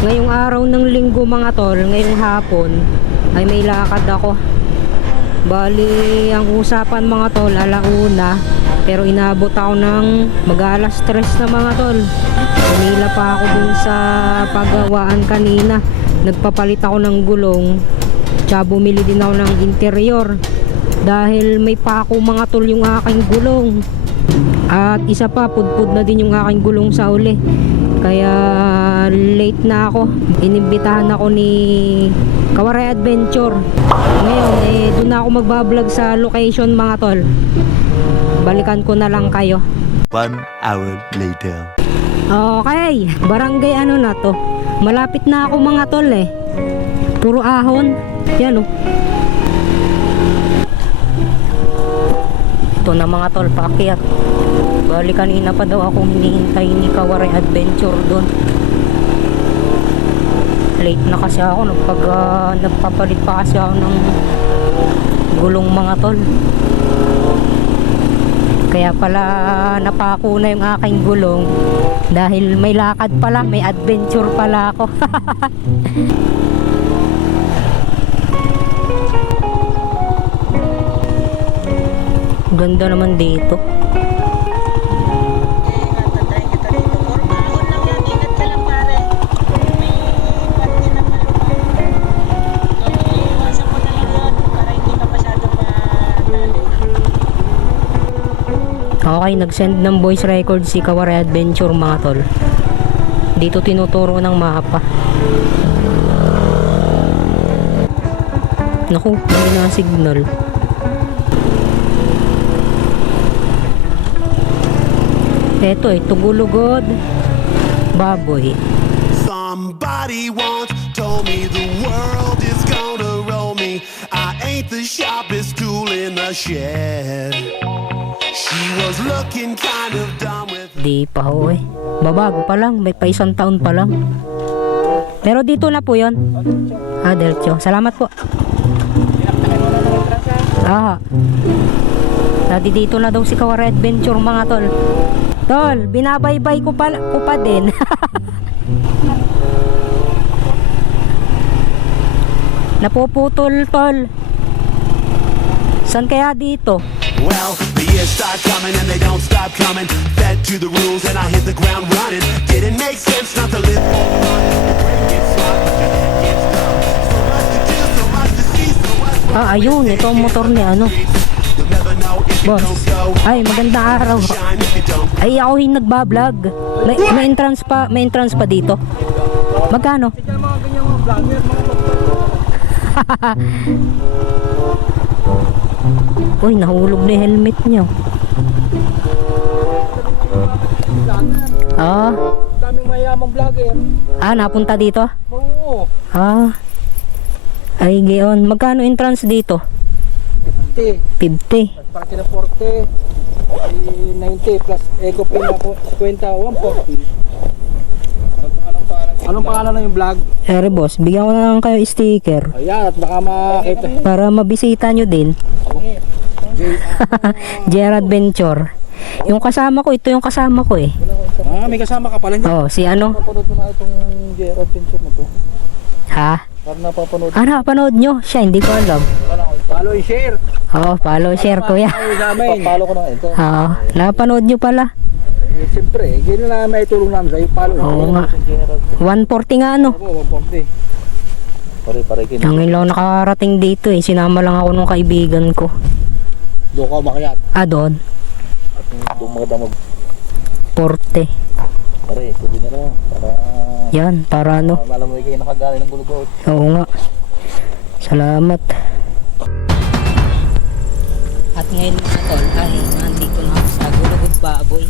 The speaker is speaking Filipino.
Ngayong araw ng linggo mga tol, ngayong hapon ay may lakad ako. Bali ang usapan mga tol alauna, pero inabot ako ng mag-alas 3 na mga tol. Umila pa ako dun sa paggawaan kanina. Nagpapalit ako ng gulong, tsaka bumili din ako ng interior dahil may pako mga tol yung aking gulong. At isa pa, pudpud na din yung aking gulong sa uli. Kaya late na ako. Inimbitahan ako ni Kawaray Adventure. Ngayon doon na ako magbablog sa location mga tol. Balikan ko na lang kayo. 1 hour later. Okay, barangay ano na to. Malapit na ako mga tol eh. Puro ahon. Yan oh. Ito na mga tol, paakyat. Bali kanina pa daw akong hinihintay ni Kawaray Adventure doon. Late na kasi ako nagpapalit pa kasi ako ng gulong mga tol. Kaya pala napako na yung aking gulong dahil may lakad pala, may adventure pala ako. Ganda naman dito. Okay, nag-send ng voice record si Kawaray Adventure mga tol. Dito tinuturo ng mapa. Naku, may na signal. Eto Tugulugod baboy. Somebody once told me the world is gonna roll me. I ain't the sharpest tool in the shed. She was looking kind of dumb with. Di pa ho eh. Babago pa lang, may pa isang taon pa lang. Pero dito na po yon. Diretso. Salamat po. Dito na daw si Kawaray Adventure mga tol. Tol, binabaybay ko pa din. Napuputol tol. San kaya dito? Well, the years start coming and they don't stop coming. Fed to the rules and I hit the ground running. Didn't make sense not to live for fun. Get smart, but your head gets dumb. So much to do, so much to see, so much. Ayun, ito ang motor ni ano. You'll never know if you Boss. don't go. Ay, magandang araw. Shine if you don't. Ay, ako yung nagbablog. May entrance pa dito. Magkano? Uy, nahulog na yung helmet niyo. Daming mayamang vlogger. Napunta dito? Oo. Ay, gayon. Magkano entrance dito? 50. 50. Para kila 40. 90 plus eco pin ako 50, 140. Anong pangalan ng yung vlog? Boss, bigyan ko na lang kayo sticker. Ayan, at baka makita. Para mabisita nyo din. JR Adventure. Yung kasama ko, ito yung kasama ko eh. May kasama ka pala niya. Si ano? Napapanood ko na itong JR Adventure na to. Ha? Para napapanood. Napanood nyo? Siya, hindi ko alam. Follow and share. Follow, share kuya. Follow ko na ito. Napanood nyo pala. Siyempre, ganyan na may tulong namin sa'yo. Follow. Oo nga. 140 nga ano. Oo, 140. Pare-pare kin. Ang ilaw nakarating dito eh. Sinama lang ako nung kaibigan ko. Doon ka umakyat. Doon. At doon mga damag. 40. Pare, pwede na rin. Para... Yan, para ano. Alam mo kayo nakagaling ng gulugod. Oo nga. Salamat. At ngayon mga tol, nandito na ako sa Gulugod Baboy.